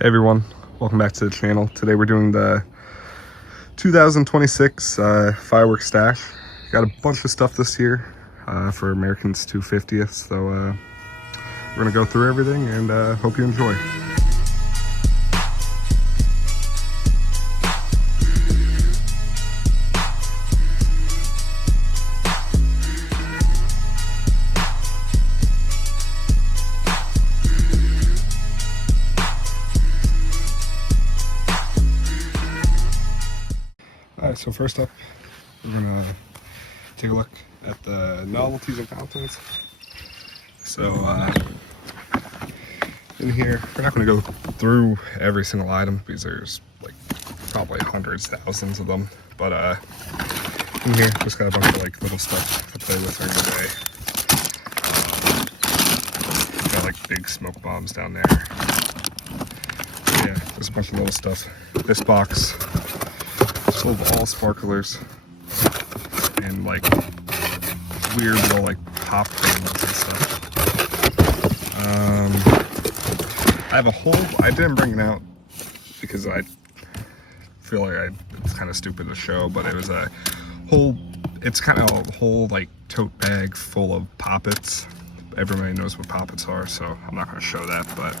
Hey everyone, welcome back to the channel. Today we're doing the 2026 Firework stash. Got a bunch of stuff this year for American's 250th, so we're gonna go through everything and hope you enjoy. Alright, so first up, we're gonna take a look at the novelties and fountains. So in here, we're not gonna go through every single item because there's like probably hundreds, thousands of them. But in here, just got a bunch of like little stuff to play with during the day. Got like big smoke bombs down there. Yeah, there's a bunch of little stuff. This box full of all sparklers and like weird little like pop things and stuff. I have a whole, I didn't bring it out because I feel like it's kind of stupid to show, but it was a whole, it's kind of a whole like tote bag full of poppets. Everybody knows what poppets are, so I'm not going to show that, but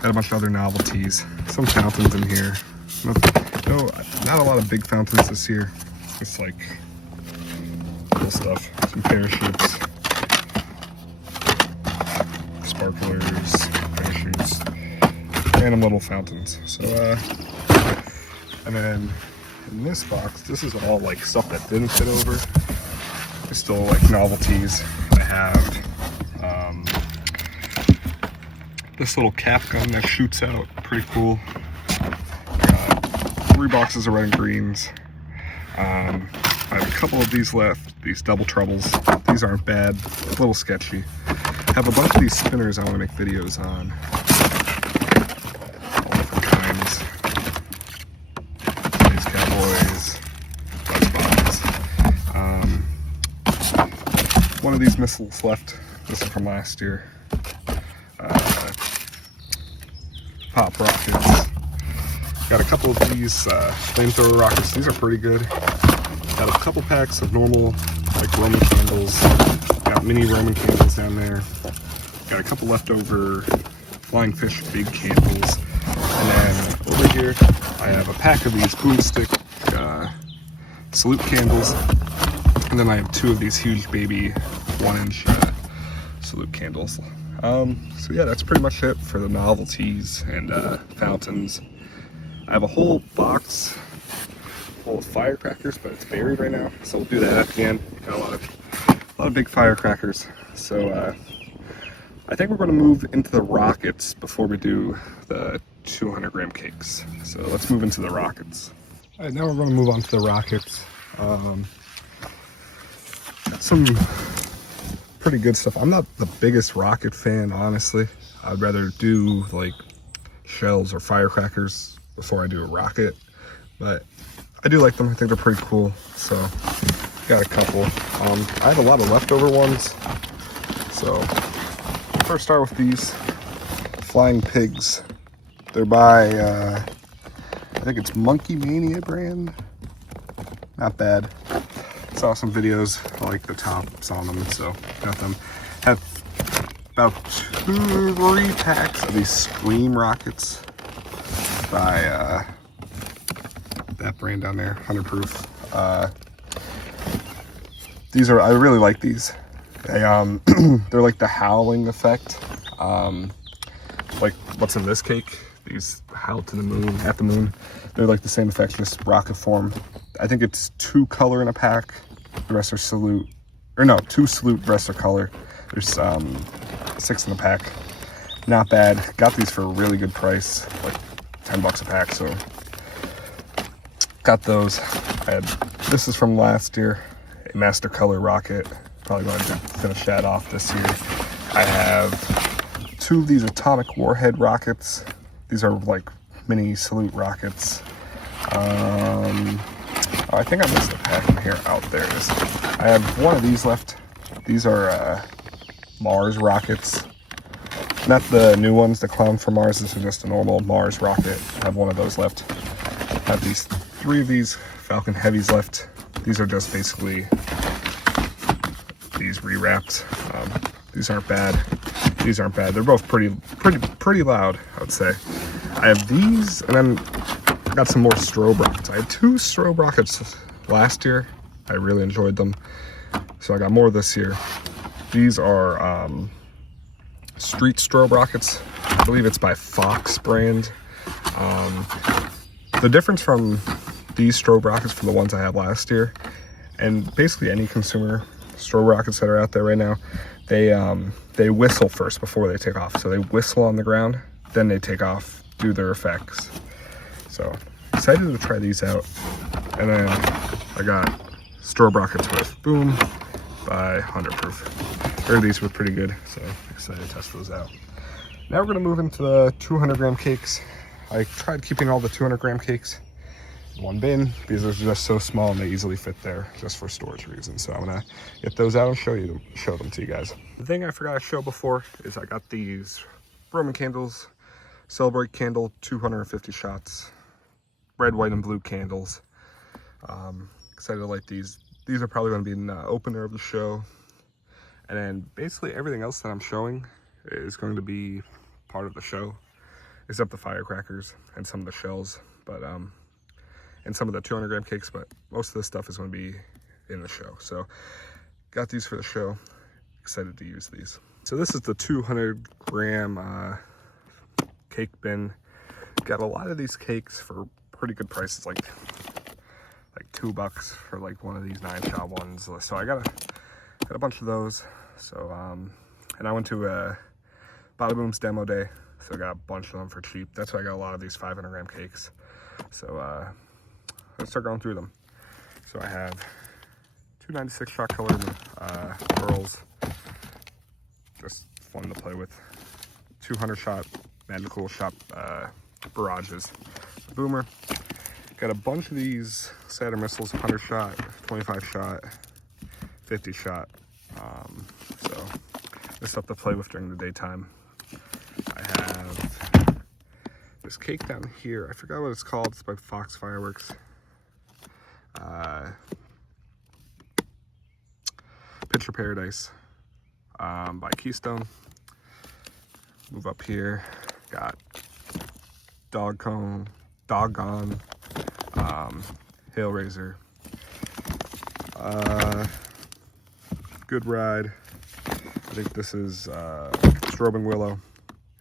got a bunch of other novelties, some fountains in here. No, not a lot of big fountains this year. Just like cool stuff. Some parachutes, sparklers, parachutes, random little fountains. So, and then in this box, this is all like stuff that didn't fit over. There's still like novelties. I have this little cap gun that shoots out. Pretty cool. 3 boxes of red and greens. I have a couple of these left, these double troubles. These aren't bad, a little sketchy. I have a bunch of these spinners I want to make videos on. All different kinds. These cowboys, Bugs. One of these missiles left. This is from last year. Pop rockets. Got a couple of these flamethrower rockets. These are pretty good. Got a couple packs of normal like Roman candles. Got mini Roman candles down there. Got a couple leftover flying fish big candles. And then over here I have a pack of these boomstick salute candles. And then I have 2 of these huge baby 1-inch salute candles. So yeah, that's pretty much it for the novelties and fountains. I have a whole box full of firecrackers, but it's buried right now, so we'll do that at the end. Got a lot of big firecrackers. So I think we're going to move into the rockets before we do the 200-gram cakes. So let's move into the rockets. All right, now we're going to move on to the rockets. Got some pretty good stuff. I'm not the biggest rocket fan, honestly. I'd rather do like shells or firecrackers before I do a rocket, but I do like them. I think they're pretty cool, so got a couple. I have a lot of leftover ones, so first start with these flying pigs. They're by I think it's Monkey Mania brand. Not bad. Saw some videos. I like the tops on them, so got them. Have about 2-3 packs of these Scream rockets by that brand down there, 100 proof. These are, I really like these. They they're like the howling effect. Like what's in this cake? These howl to the moon, at the moon. They're like the same effect, just rocket form. I think it's 2 color in a pack. The rest are salute, or no, 2 salute, rest are color. There's 6 in the pack. Not bad. Got these for a really good price, like $10 a pack. So got those. This is from last year, a Master Color rocket. Probably going to finish that off this year. I have 2 of these atomic warhead rockets. These are like mini salute rockets. I think I missed a pack in here. Out there it is. I have 1 of these left. These are Mars rockets. Not the new ones, the Clown from Mars. This is just a normal Mars rocket. I have one of those left. I have these 3 of these Falcon Heavies left. These are just basically these rewrapped. These aren't bad. These aren't bad. They're both pretty loud, I would say. I have these, and then I got some more strobe rockets. I had 2 strobe rockets last year. I really enjoyed them, so I got more this year. These are street strobe rockets. I believe it's by Fox brand. The difference from these strobe rockets from the ones I had last year, and basically any consumer strobe rockets that are out there right now, they whistle first before they take off. So they whistle on the ground, then they take off, do their effects. So excited to try these out. And then I got strobe rockets with Boom by 100 Proof. Heard these were pretty good, so excited to test those out. Now we're gonna move into the 200 gram cakes. I tried keeping all the 200 gram cakes in one bin because they're just so small and they easily fit there just for storage reasons. So I'm gonna get those out and show them to you guys. The thing I forgot to show before is I got these Roman candles, Celebrate candle, 250 shots, red, white, and blue candles. Excited to light these. These are probably going to be an opener of the show. And then basically everything else that I'm showing is going to be part of the show, except the firecrackers and some of the shells, but and some of the 200 gram cakes, but most of this stuff is going to be in the show. So got these for the show. Excited to use these. So this is the 200 gram cake bin. Got a lot of these cakes for pretty good prices, like $2 for like one of these 9-shot ones. So I got a bunch of those. So and I went to Bada Boom's demo day, so I got a bunch of them for cheap. That's why I got a lot of these 500 gram cakes. So let's start going through them. So I have 2 96 shot colored pearls, just fun to play with. 200 shot magical shot barrages. Boomer. Got a bunch of these Saturn missiles, 100 shot, 25 shot, 50 shot. So this stuff to play with during the daytime. I have this cake down here. I forgot what it's called. It's by Fox Fireworks. Picture Paradise by Keystone. Move up here. Got Doggone, Hailraiser, Good Ride. I think this is Strobing Willow.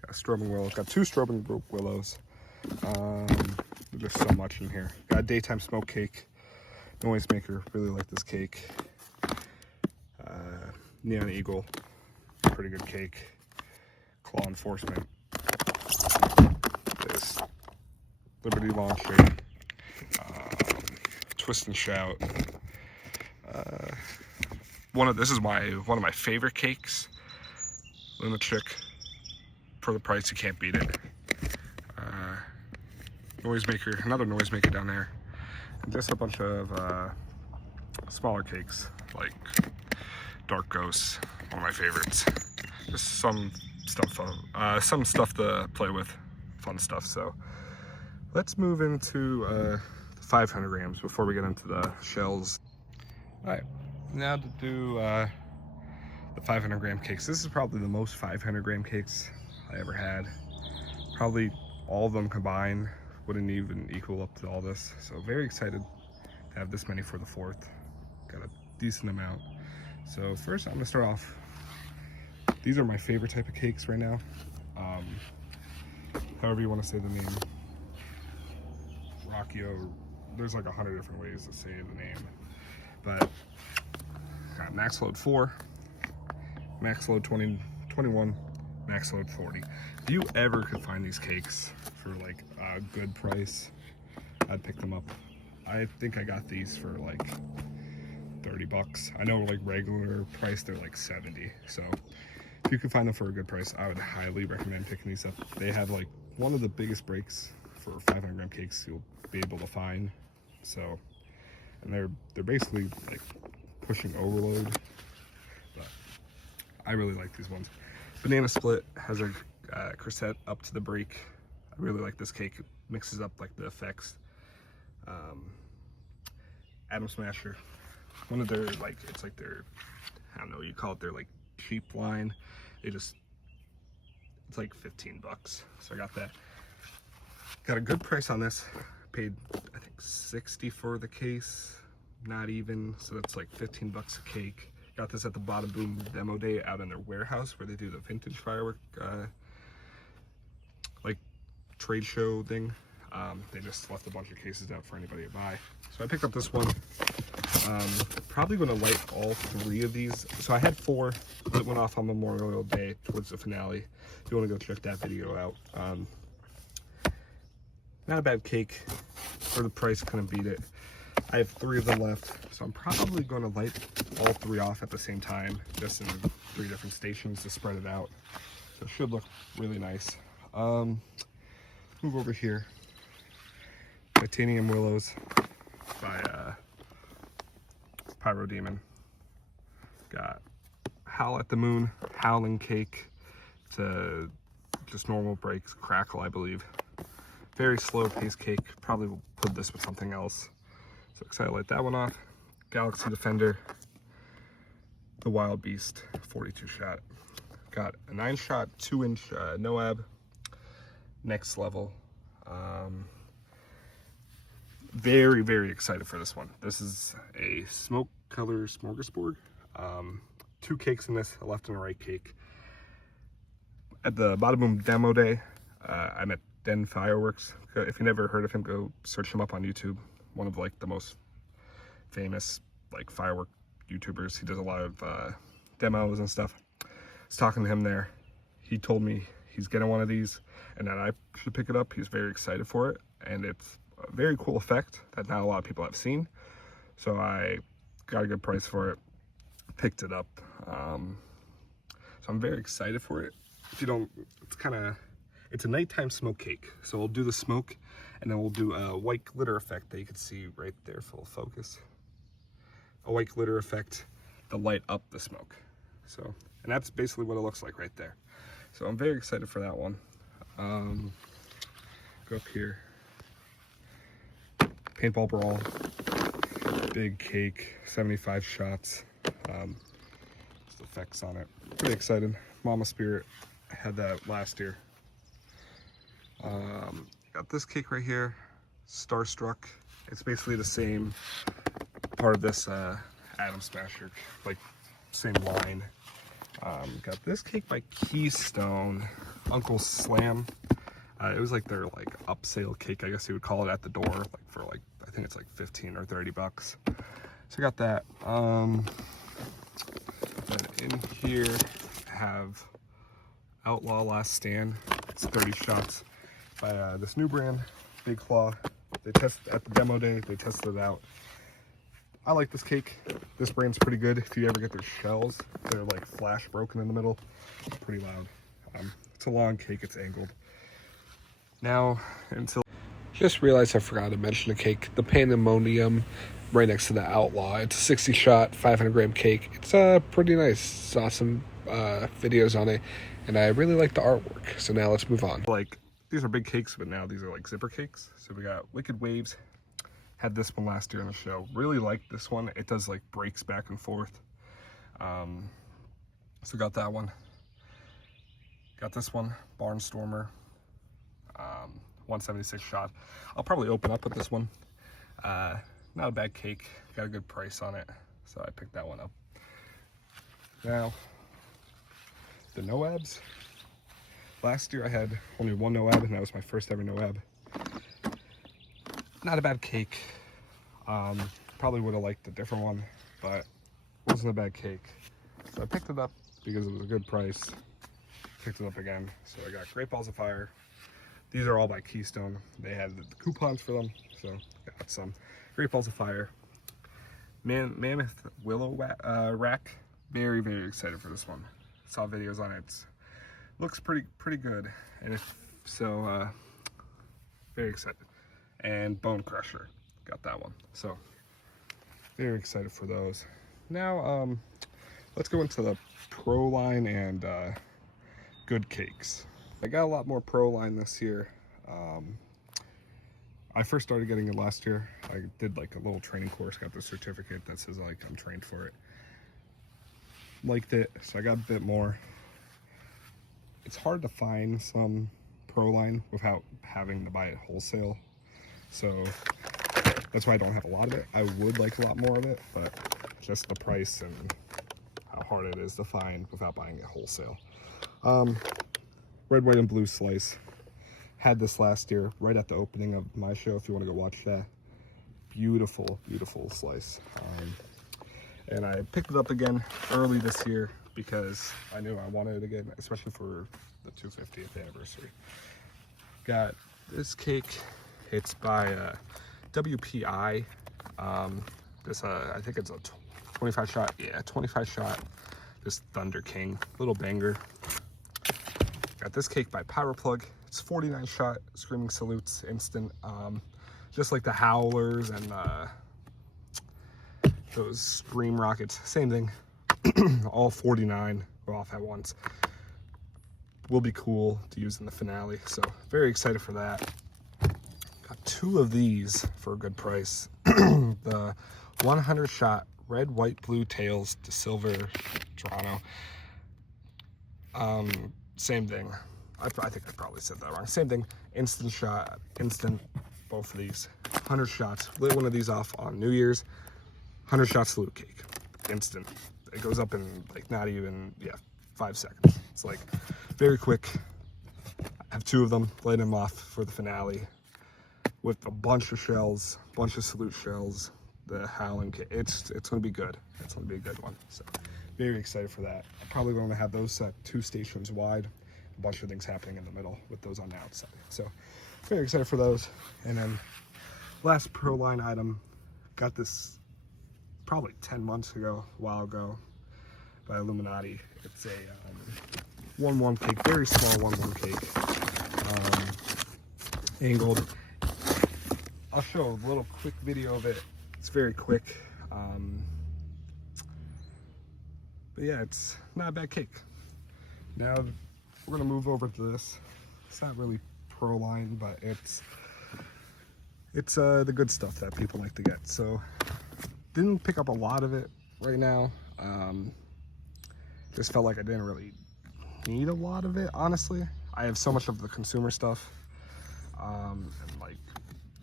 Got a Strobing Willow. Got 2 Strobing Willows. There's so much in here. Got a Daytime Smoke Cake. Noisemaker. Really like this cake. Neon Eagle. Pretty good cake. Claw Enforcement. This Liberty Launcher. Twist and Shout. This is one of my favorite cakes. Luna Chick. For the price, you can't beat it. Noisemaker, another Noisemaker down there. And just a bunch of smaller cakes like Dark Ghost, one of my favorites. Just some stuff to play with, fun stuff. So let's move into 500 grams before we get into the shells. All right, now to do the 500 gram cakes. This is probably the most 500 gram cakes I ever had. Probably all of them combined wouldn't even equal up to all this. So very excited to have this many for the 4th. Got a decent amount. So first I'm gonna start off. These are my favorite type of cakes right now. However you want to say the name. Rockio. There's like 100 different ways to say the name. But got Max Load 4, Max Load 21, Max Load 40. If you ever could find these cakes for like a good price, I'd pick them up. I think I got these for like $30. I know like regular price they're like 70. So if you can find them for a good price, I would highly recommend picking these up. They have like one of the biggest breaks for 500 gram cakes you'll be able to find. So, and they're basically like pushing overload, but I really like these ones. Banana Split has a Crescent up to the break. I really like this cake. It mixes up like the effects. Atom Smasher. One of their like, it's like their, I don't know, you call it their like cheap line. It's like 15 bucks. So I got that. Got a good price on this. Paid I think 60 for the case, not even. So that's like 15 bucks a cake. Got this at the Bada Boom demo day out in their warehouse where they do the vintage firework like trade show thing. They just left a bunch of cases out for anybody to buy. So I picked up this one. Probably going to light all 3 of these. So I had 4 that went off on Memorial Day towards the finale. If you want to go check that video out. Not a bad cake. For the price, couldn't beat it. I have 3 of them left, so I'm probably going to light all 3 off at the same time, just in 3 different stations to spread it out. So it should look really nice. Move over here. Titanium Willows by Pyro Demon. Got Howl at the Moon, Howling Cake to just normal breaks, Crackle, I believe. Very slow pace cake. Probably will put this with something else. So excited to light that one off. Galaxy Defender, the Wild Beast, 42 shot. Got a 9 shot, 2-inch Noab, next level. Very, very excited for this one. This is a smoke color smorgasbord. 2 cakes in this, a left and a right cake. At the Bada Boom demo day, I met Fireworks. If you never heard of him, go search him up on YouTube. One of like the most famous like firework YouTubers. He does a lot of demos and stuff. I was talking to him there. He told me he's getting one of these and that I should pick it up. He's very excited for it, and it's a very cool effect that not a lot of people have seen. So I got a good price for it, picked it up. So I'm very excited for it. If you don't, it's a nighttime smoke cake. So we'll do the smoke, and then we'll do a white glitter effect that you can see right there, full focus. A white glitter effect to light up the smoke. So, and that's basically what it looks like right there. So I'm very excited for that one. Go up here. Paintball Brawl. Big cake, 75 shots. Just effects on it. Pretty excited. Mama Spirit. I had that last year. Got this cake right here, Starstruck. It's basically the same part of this Atom Smasher, like same line. Got this cake by Keystone, Uncle Slam. It was like their like upsale cake, I guess you would call it, at the door, like for like, I think it's like 15 or 30 bucks. So I got that. Then in here I have Outlaw Last Stand. It's 30 shots by this new brand, Big Claw. They tested at the demo day, they tested it out. I like this cake. This brand's pretty good. If you ever get their shells, they're like flash broken in the middle. It's pretty loud. It's a long cake, it's angled. Now, until... Just realized I forgot to mention the cake. The Pandemonium right next to the Outlaw. It's a 60 shot, 500 gram cake. It's pretty nice. Saw some videos on it, and I really like the artwork. So now let's move on. Like, these are big cakes, but now these are like zipper cakes. So we got Wicked Waves. Had this one last year on the show. Really liked this one. It does like breaks back and forth. So got that one. Got this one, Barnstormer. 176 shot. I'll probably open up with this one. Not a bad cake. Got a good price on it, so I picked that one up. Now, the Noabs. Last year I had only one Noab, and that was my first ever Noab. Not a bad cake. Probably would have liked a different one, but wasn't a bad cake. So I picked it up because it was a good price. Picked it up again. So I got Great Balls of Fire. These are all by Keystone. They had the coupons for them, so got some. Great Balls of Fire. Mammoth Willow Rack. Very, very excited for this one. Saw videos on it. Looks pretty good, and very excited. And Bone Crusher, got that one. So very excited for those. Now let's go into the Proline and Good Cakes. I got a lot more Proline this year. I first started getting it last year. I did like a little training course, got the certificate that says like I'm trained for it. Liked it, so I got a bit more. It's hard to find some Proline without having to buy it wholesale, so that's why I don't have a lot of it. I would like a lot more of it, but just the price and how hard it is to find without buying it wholesale. Red, white, and blue slice. Had this last year, right at the opening of my show, if you want to go watch that. Beautiful, beautiful slice. And I picked it up again early this year because I knew I wanted it again, especially for the 250th anniversary. Got this cake. It's by WPI. This I think it's a 25 shot. Yeah, 25 shot. This Thunder King, little banger. Got this cake by Pyro. It's 49 shot screaming salutes, instant. Just like the howlers and those scream rockets, same thing. All 49 go off at once. Will be cool to use in the finale, so very excited for that. Got 2 of these for a good price. The 100 shot red, white, blue tails to silver Toronto. Same thing. I think I probably said that wrong. Same thing. Instant shot, instant. Both of these. 100 shots. Lit one of these off on New Year's. 100 shot salute cake. Instant. It goes up in like not even 5 seconds. It's like very quick. I have 2 of them. Light them off for the finale with a bunch of shells, bunch of salute shells. The howling cake. It's gonna be good. It's gonna be a good one. So very excited for that. I'm probably going to have those set 2 stations wide. A bunch of things happening in the middle with those on the outside. So very excited for those. And then last Proline item, got this probably 10 months ago, a while ago, by Illuminati. It's a 1-1 cake, very small 1-1 cake, angled. I'll show a little quick video of it. It's very quick. But yeah, it's not a bad cake. Now we're gonna move over to this. It's not really Proline, but it's the good stuff that people like to get. So didn't pick up a lot of it right now. Just felt like I didn't really need a lot of it, honestly. I have so much of the consumer stuff, and like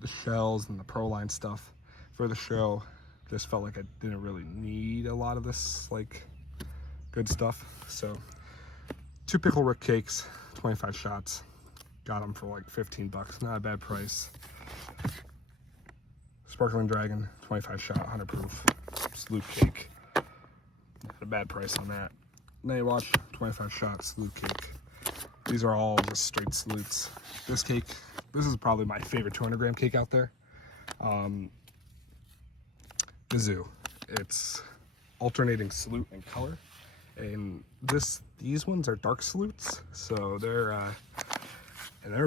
the shells and the Proline stuff for the show. Just felt like I didn't really need a lot of this like good stuff. So 2 Pickle Rick cakes, 25 shots. Got them for like 15 bucks, not a bad price. Sparkling Dragon, 25 shot, 100 proof, salute cake. Not a bad price on that. Night Watch, 25 shot, salute cake. These are all just straight salutes. This cake, this is probably my favorite 200 gram cake out there. The Zoo. It's alternating salute and color. And these ones are dark salutes, so they're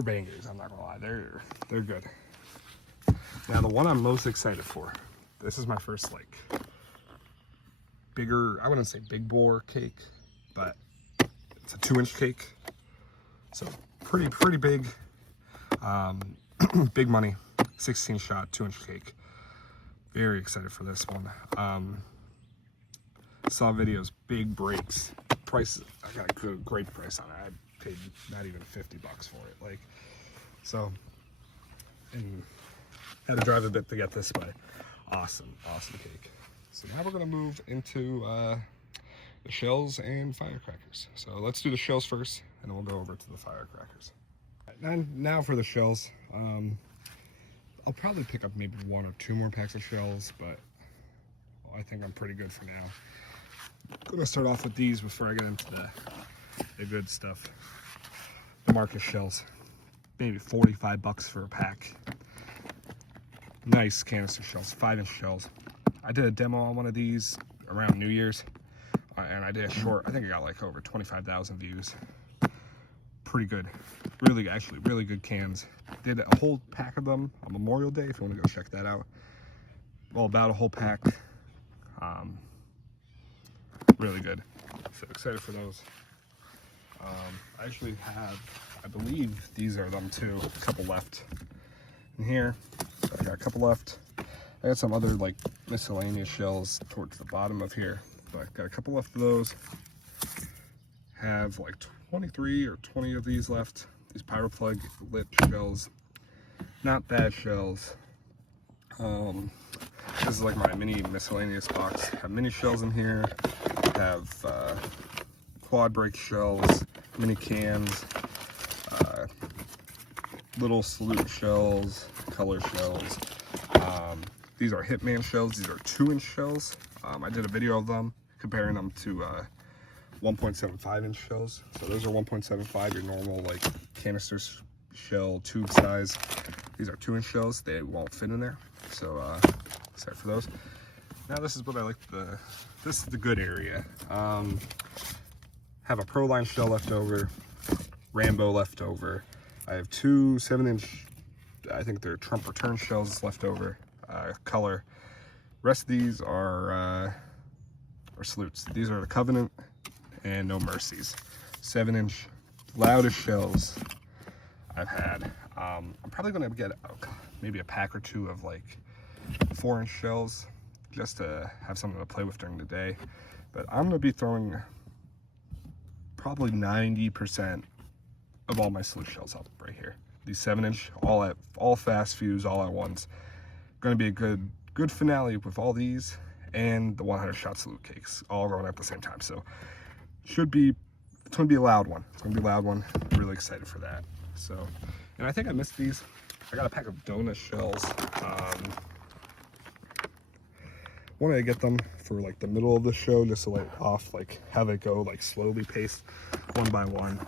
bangers. I'm not gonna lie, they're good. Now the one I'm most excited for, this is my first like bigger, I wouldn't say big bore cake, but it's a 2-inch cake, so pretty big. Big money, 16 shot 2-inch cake. Very excited for this one. Saw videos, big breaks, prices. I got a great price on it. I paid not even 50 bucks for it. Like, so, and had to drive a bit to get this, but awesome cake. So now we're gonna move into the shells and firecrackers. So let's do the shells first, and then we'll go over to the firecrackers. Now for the shells. I'll probably pick up maybe 1 or 2 more packs of shells, but I think I'm pretty good for now. I'm gonna start off with these before I get into the good stuff. The Marcus shells, maybe 45 bucks for a pack. Nice canister shells, 5-inch shells. I did a demo on one of these around New Year's, and I did a short. I think I got like over 25,000 views. Pretty good, actually really good cans. Did a whole pack of them on Memorial Day if you want to go check that out. Well, about a whole pack. Really good. So excited for those. I actually have I believe these are them too. A couple left in here. So I got a couple left. I got some other like miscellaneous shells towards the bottom of here, but I got a couple left of those. Have like 23 or 20 of these left. These Pyro plug lit shells. Not bad shells. This is like my mini miscellaneous box. Have mini shells in here. Have quad break shells, mini cans, little salute shells, color shells. These are Hitman shells. These are 2-inch shells. I did a video of them comparing them to 1.75-inch shells. So those are 1.75, your normal like canister shell tube size. These are 2-inch shells. They won't fit in there. So sorry for those. Now this is what I like. This is the good area. Have a Proline shell left over, Rambo left over. I have 2 7-inch, I think they're Trump return shells left over, color. Rest of these are salutes. These are the Covenant and No Mercies. 7-inch, loudest shells I've had. I'm probably gonna get maybe a pack or 2 of like 4-inch shells just to have something to play with during the day. But I'm gonna be throwing probably 90% of all my salute shells up right here. These 7-inch, all fast fuse, all at once. Gonna be a good finale with all these and the 100-shot salute cakes all going at the same time. So it's gonna be a loud one. It's gonna be a loud one. I'm really excited for that. So, and I think I missed these. I got a pack of donut shells. Wanted to get them for like the middle of the show, just to like have it go like slowly paced one by one.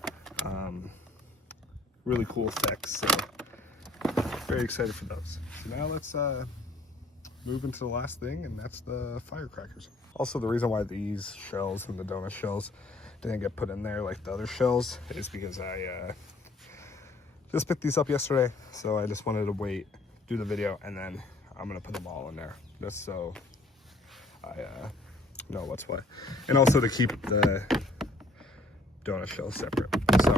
Really cool effects. So very excited for those. So now let's move into the last thing, and that's the firecrackers. Also, the reason why these shells and the donut shells didn't get put in there like the other shells is because I just picked these up yesterday, so I just wanted to wait, do the video, and then I'm gonna put them all in there just so I know what's what, and also to keep the donut shells separate. So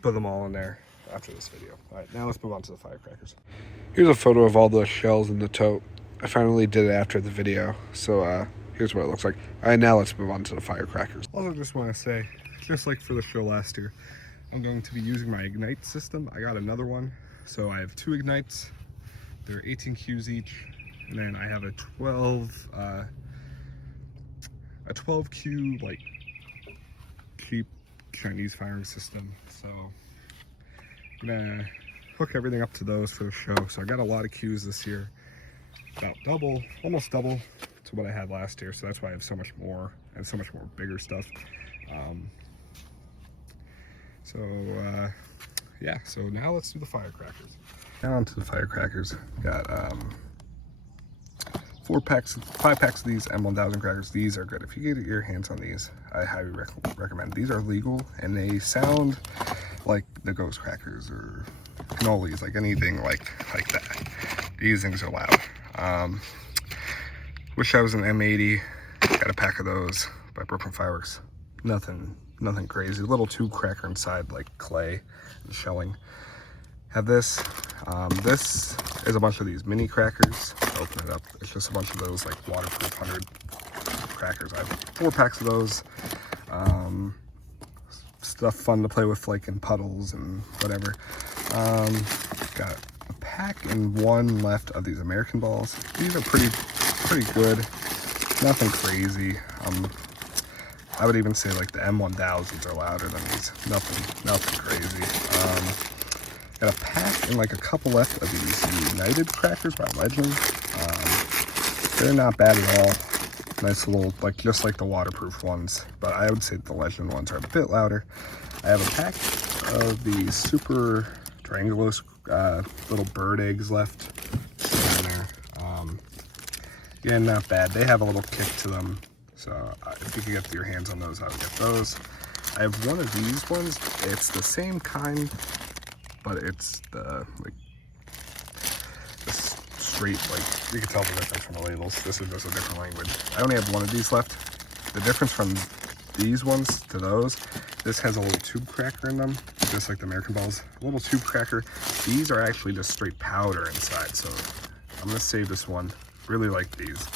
put them all in there after this video. All right, now let's move on to the firecrackers. Here's a photo of all the shells in the tote. I finally did it after the video, so here's what it looks like. All right, now let's move on to the firecrackers. Also, just want to say, just like for the show last year, I'm going to be using my Ignite system. I got another one, so I have 2 Ignites. They're 18 Qs each, and then I have a 12 Q like cheap Chinese firing system. So I'm gonna hook everything up to those for the show. So I got a lot of Qs this year, about double, almost double to what I had last year. So that's why I have so much more and so much more bigger stuff. Yeah, so now let's do the firecrackers. Now onto the firecrackers. Got 5 packs of these M1000 crackers. These are good. If you get your hands on these, I highly recommend. These are legal and they sound like the ghost crackers or cannolis, like anything like that. These things are loud. Wish I was an M80. Got a pack of those by Brooklyn Fireworks. Nothing crazy. A little tube cracker inside, like clay and shelling. Have this. This is a bunch of these mini crackers. Open it up. It's just a bunch of those like waterproof 100 crackers. I have 4 packs of those. Stuff fun to play with like in puddles and whatever. Got a pack and 1 left of these American balls. These are pretty good. Nothing crazy. I would even say like the M1000s are louder than these. Nothing crazy. Got a pack and like a couple left of these United crackers by Legend. They're not bad at all. Nice little, like just like the waterproof ones, but I would say the Legend ones are a bit louder. I have a pack of these Super Durangulos little bird eggs left in there. Yeah, not bad. They have a little kick to them. So if you can get your hands on those, I would get those. I have one of these ones. It's the same kind, but it's the straight, like you can tell the difference from the labels. This is just a different language. I only have one of these left. The difference from these ones to those, this has a little tube cracker in them. just like the American balls. A little tube cracker. These are actually just straight powder inside, so I'm gonna save this one. Really like these.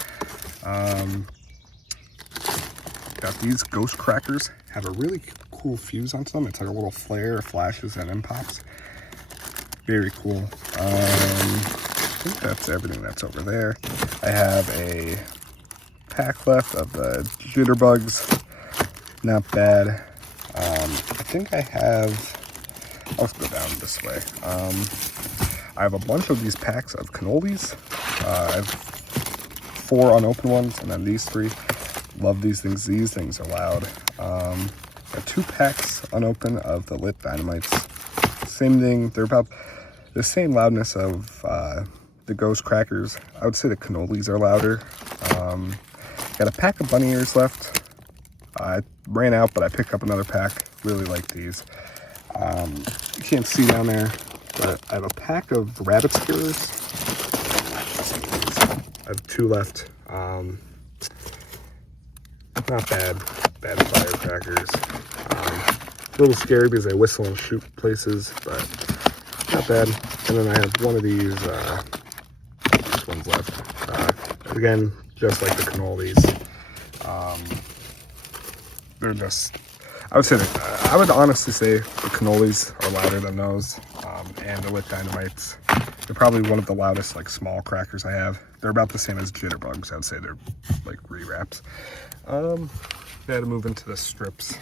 Got these ghost crackers. Have a really cool fuse onto them. It's like a little flare, flashes, and impops. Very cool. I think that's everything that's over there. I have a pack left of the jitterbugs. Not bad. I think I have, let's go down this way. I have a bunch of these packs of cannolis. I have 4 unopened ones, and then these 3. Love these things. These things are loud. Got 2 packs unopened of the lit dynamites. Same thing. They're about the same loudness of the ghost crackers. I would say the cannolis are louder. Got a pack of bunny ears left. I ran out, but I picked up another pack. Really like these. You can't see down there, but I have a pack of rabbit skewerers. I have 2 left. Not bad. Bad firecrackers. A little scary because they whistle and shoot places, but not bad. And then I have one of these. This one's left. Again, just like the cannolis. They're just, I would honestly say the cannolis are louder than those, and the lit dynamites. They're probably one of the loudest, like, small crackers I have. They're about the same as jitterbugs. I would say they're like rewraps. Had to move into the strips.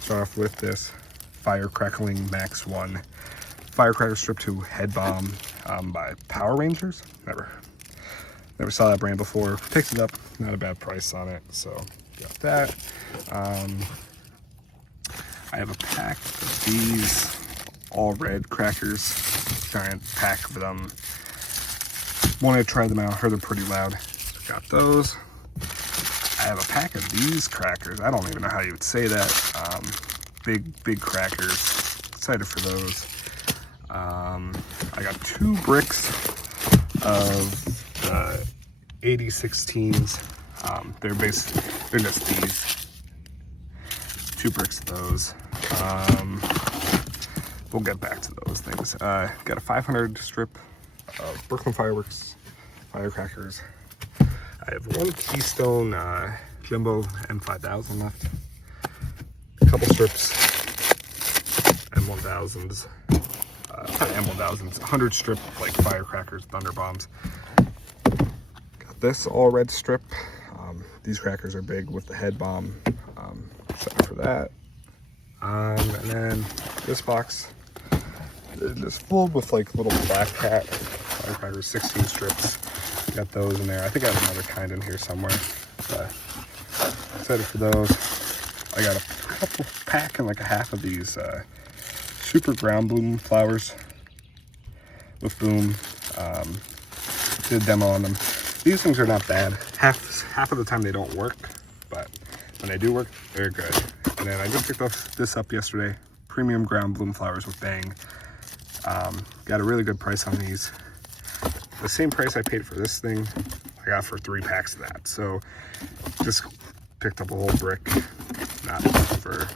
Start off with this Firecrackling Max 1 Firecracker Strip 2 Head Bomb by Power Rangers. Never saw that brand before. Picked it up, not a bad price on it, so got that. I have a pack of these all red crackers, giant pack of them. Wanted to try them out, heard they're pretty loud. Got those. I have a pack of these crackers. I don't even know how you would say that. Big crackers. Excited for those. I got 2 bricks of the 8016s. They're just these. 2 bricks of those. We'll get back to those things. Got a 500 strip of Brooklyn Fireworks Firecrackers. I have 1 Keystone Jumbo M5000 left. A couple strips M1000s. M1000s. 100 strip like Firecrackers, Thunder Bombs. Got this all red strip. These crackers are big with the head bomb. Excited for that. And then this box is just full with like little black cat Firecrackers, 16 strips. Got those in there. I think I have another kind in here somewhere. But excited for those. I got a couple pack and like a half of these super ground bloom flowers with boom. Did a demo on them. These things are not bad. Half of the time they don't work, but when they do work, they're good. And then I just picked this up yesterday. Premium ground bloom flowers with bang. Got a really good price on these. The same price I paid for this thing, I got for 3 packs of that. So just picked up a whole brick, not for,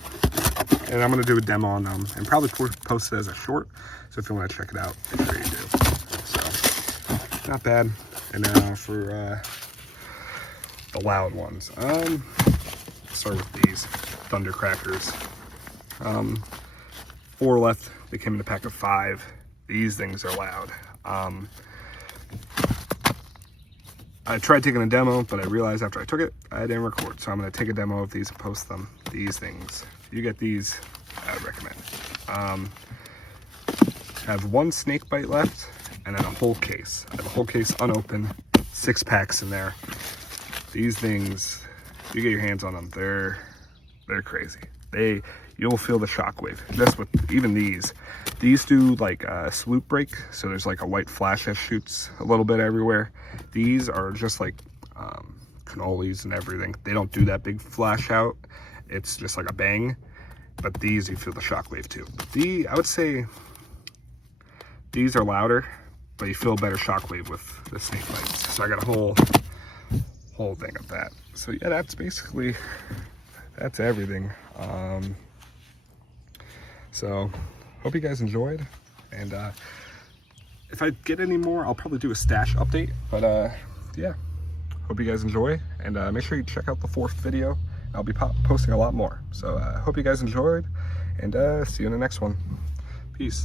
and I'm gonna do a demo on them and probably post it as a short. So if you want to check it out, make sure you do. So not bad. And now for the loud ones. Start with these Thunder Crackers. 4 left. They came in a pack of 5. These things are loud. I tried taking a demo, but I realized after I took it, I didn't record. So I'm going to take a demo of these and post them. These things. If you get these, I would recommend. I have 1 snake bite left, and then a whole case. I have a whole case unopened, 6 packs in there. These things, if you get your hands on them, they're crazy. You'll feel the shockwave. Just with even these do like a swoop break, so there's like a white flash that shoots a little bit everywhere. These are just like cannolis and everything. They don't do that big flash out. It's just like a bang. But these, you feel the shockwave too. I would say these are louder, but you feel a better shockwave with the snake bites. So I got a whole thing of that. So yeah, that's everything. So hope you guys enjoyed, and if I get any more, I'll probably do a stash update. But yeah, hope you guys enjoy, and make sure you check out the 4th video. I'll be posting a lot more. So hope you guys enjoyed, and see you in the next one. Peace.